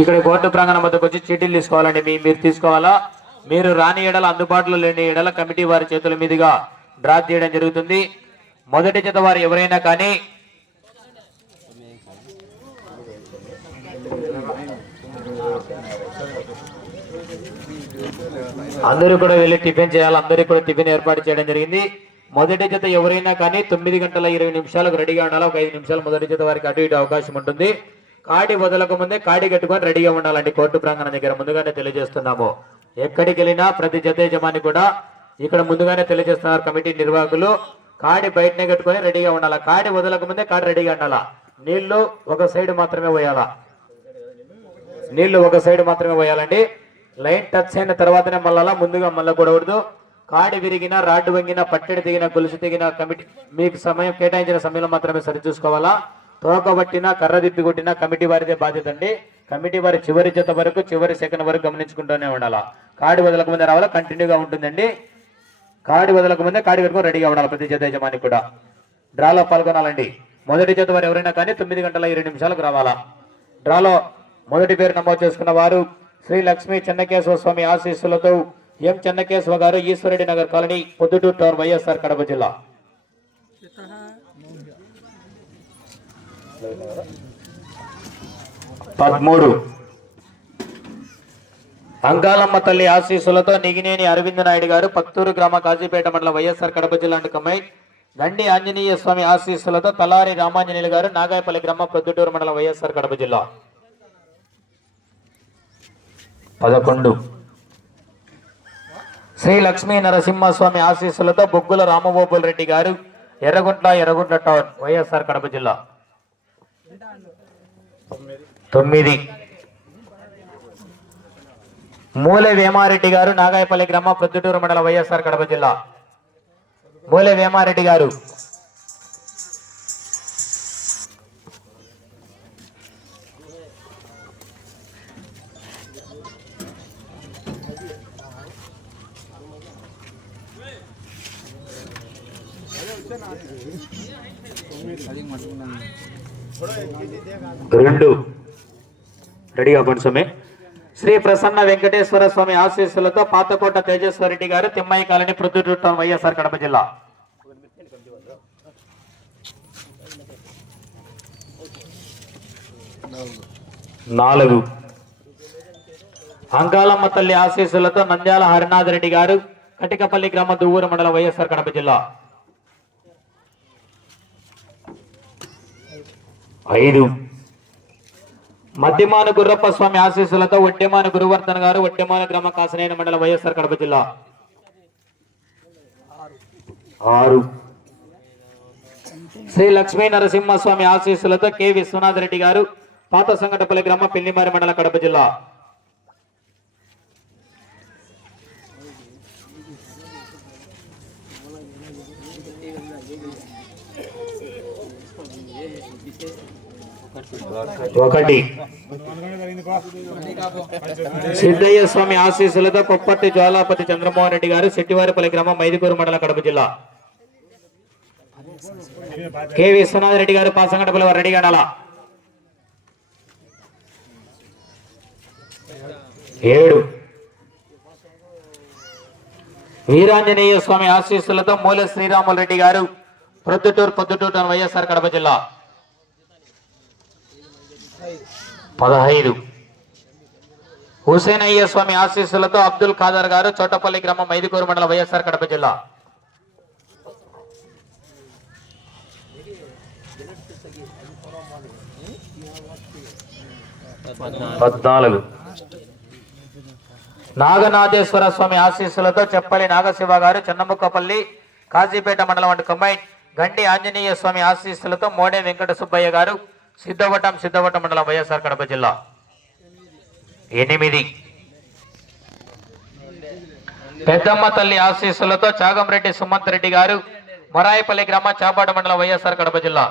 ఇక్కడ కోర్టు ప్రాంగణం వద్దకు వచ్చి చీటీలు తీసుకోవాలండి. మీ మీరు తీసుకోవాలా? మీరు రాని ఎడల అందుబాటులో లేని ఎడల కమిటీ వారి చేతుల మీదుగా డ్రా చేయడం జరుగుతుంది. మొదటి చేత వారు ఎవరైనా కానీ అందరూ కూడా వెళ్ళి టిఫిన్ చేయాలి. అందరూ కూడా టిఫిన్ ఏర్పాటు చేయడం జరిగింది. మొదటి జత ఎవరైనా కానీ తొమ్మిది గంటల ఇరవై నిమిషాలకు రెడీగా ఉండాలి? ఒక ఐదు నిమిషాలు మొదటి జత వారికి అటు ఇటు అవకాశం ఉంటుంది. కాడి వదలక ముందే కాడి కట్టుకొని రెడీగా ఉండాలండి కోర్టు ప్రాంగణం దగ్గర. ముందుగానే తెలియజేస్తున్నాము. ఎక్కడికి వెళ్ళినా ప్రతి జత యజమాని కూడా ఇక్కడ ముందుగానే తెలియజేస్తున్నారు కమిటీ నిర్వాహకులు. కాడి బయటనే కట్టుకొని రెడీగా ఉండాలా? కాడి వదలక ముందే కాడి రెడీగా ఉండాలా? నీళ్ళు ఒక సైడ్ మాత్రమే పోయాలా? నీళ్ళు ఒక సైడ్ మాత్రమే పోయాలండి. లైన్ టచ్ అయిన తర్వాతనే మళ్ళా ముందుగా మళ్ళా కూడకూడదు కాడి విరిగిన రాడ్డు వంగిన పట్టెడు దిగిన గొలుసు దిగిన కమిటీ మీకు సమయం కేటాయించిన సమయంలో మాత్రమే సరిచూసుకోవాలా? తోకబట్టినా కర్ర తిప్పి కొట్టిన కమిటీ వారిదే బాధ్యత అండి. కమిటీ వారి చివరి జత వరకు చివరి సెకండ్ వరకు గమనించుకుంటూనే ఉండాలా. కాడి వదలక ముందే రావాలా? కంటిన్యూగా ఉంటుందండి. కాడి వదలక ముందే కాడి కట్టుకొని రెడీగా ఉండాలి ప్రతి జత యజమాని కూడా. డ్రాలో పాల్గొనాలండి. మొదటి జత వారు ఎవరైనా కానీ తొమ్మిది గంటల ఇరవై నిమిషాలకు రావాలా? డ్రాలో మొదటి పేరు నమోదు చేసుకున్న వారు శ్రీ లక్ష్మీ చెన్నకేశ్వర స్వామి ఆశీస్సులతో ఎం చెన్నకేశ్వర గారు Eswarreddy Nagar colony Proddatur town YSR Kadapa జిల్లా. పదమూడు. అంకాలమ్మ తల్లి ఆశీస్సులతో నిగినేని అరవింద్ నాయుడు గారు పత్తూరు గ్రామ కాజీపేట మండలం వైఎస్ఆర్ కడప జిల్లా కమై గండి ఆంజనేయ స్వామి ఆశీస్సులతో తలారి రామాంజనేయులు గారు నాగాయపల్లి గ్రామ ప్రొద్దుటూరు మండలం వైఎస్ఆర్ కడప జిల్లా. పదకొండు. శ్రీ లక్ష్మీ నరసింహస్వామి ఆశీస్సులతో బొగ్గుల రామగోపాల్ రెడ్డి గారు ఎర్రగుంట ఎర్రగుంట టౌన్ వైఎస్ఆర్ కడప జిల్లా. తొమ్మిది. మూలె వేమారెడ్డి గారు నాగాయపల్లి గ్రామ ప్రొద్దుటూరు మండల వైఎస్ఆర్ కడప జిల్లా. మూలె వేమారెడ్డి గారు. రెండు. రెడీ అవ్వండి స్వామి శ్రీ ప్రసన్న వెంకటేశ్వర స్వామి ఆశీస్సులతో పాతకోట తేజస్వరెడ్డి గారు Thimmaiah colony Proddatur town YSR Kadapa జిల్లా. నాలుగు. అంకాలమ్మ తల్లి ఆశీస్సులతో నంద్యాల హరినాథ్ రెడ్డి గారు కటికపల్లి గ్రామ దువ్వూరు మండలం వైఎస్ఆర్ కడప జిల్లా. ఐదు. మధ్యమాన గుర్రప్ప స్వామి ఆశీస్సులతో ఒట్టెమాన గురువర్ధన్ గారు ఒట్టెమాన గ్రామ కాసనేని మండలం వైఎస్ఆర్ కడప జిల్లా. ఆరు. శ్రీ లక్ష్మీ నరసింహస్వామి ఆశీస్సులతో కె. విశ్వనాథ్ రెడ్డి గారు పాత సంఘటపల్లి గ్రామ పిల్లిమారి మండలం కడప జిల్లా. ఒకటి. సిద్ధయ్య స్వామి ఆశీస్సులతో కొప్పట్టి జ్వాలాపతి చంద్రమోహన్ రెడ్డి గారు శెట్టివారిపల్లి గ్రామం మైదుకూరు మండలం కడప జిల్లా. కె విశ్వనాథ్ రెడ్డి గారు పాసంగడపల్లి వారు రెడీగా ఉండాలా? ఏడు. వీరాంజనేయ స్వామి ఆశీస్సులతో మూల శ్రీరాములు రెడ్డి గారు ప్రొద్దుటూరు పొద్దుటూరు వైఎస్ఆర్ కడప జిల్లా. పదహైదు. హుసేనయ్య స్వామి ఆశీస్సులతో అబ్దుల్ ఖాదర్ గారు చోటపల్లి గ్రామం మైదుకూరు మండలం వైఎస్ఆర్ కడప జిల్లా. పద్నాలుగు. నాగనాథేశ్వర స్వామి ఆశీస్సులతో చెప్పలి నాగశివ గారు చెన్నముక్కపల్లి కాజీపేట మండలం వంటి కంబైన్ గండి ఆంజనేయ స్వామి ఆశీస్సులతో మోడే వెంకట సుబ్బయ్య గారు సిద్ధవటం సిద్ధవటం మండలం వైఎస్ఆర్ కడప జిల్లా. ఎనిమిది. పెద్దమ్మ తల్లి ఆశీస్సులతో చాగంరెడ్డి సుమంత్ రెడ్డి గారు మొరాయిపల్లి గ్రామ చాపాడు మండలం వైఎస్ఆర్ కడప జిల్లా.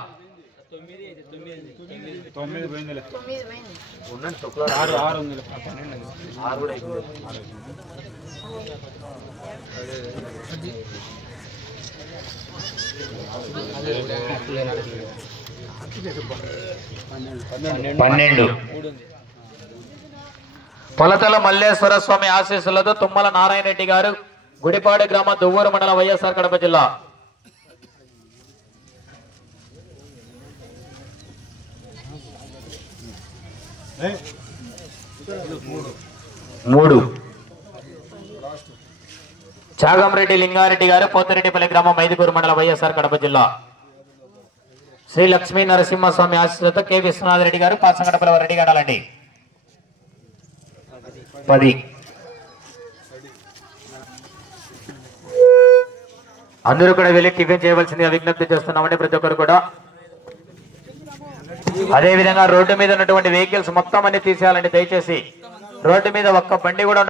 పన్నెండు. పొలతల మల్లేశ్వర స్వామి ఆశీస్సులతో తుమ్మల నారాయణ రెడ్డి గారు గుడిపాడు గ్రామ దువ్వూరు మండలం వైఎస్ఆర్ కడప జిల్లా. మూడు. చాగంరెడ్డి లింగారెడ్డి గారు పోతిరెడ్డిపల్లి గ్రామం ఐదుగురు మండలం వైఎస్ఆర్ కడప జిల్లా. శ్రీ లక్ష్మీ నరసింహస్వామి ఆశీస్సులతో కె. విశ్వనాథ్ రెడ్డి గారు పాసంగడపల వారు రెడీగా ఉండాలండి పది. అందరూ కూడా వెళ్ళి టిఫిన్ చేయవలసిందిగా విజ్ఞప్తి చేస్తున్నామండి ప్రతి ఒక్కరు కూడా. అదే విధంగా రోడ్డు మీద ఉన్నటువంటి వెహికల్స్ మొత్తం అన్ని తీసేయాలండి దయచేసి. రోడ్డు మీద ఒక్క బండి కూడా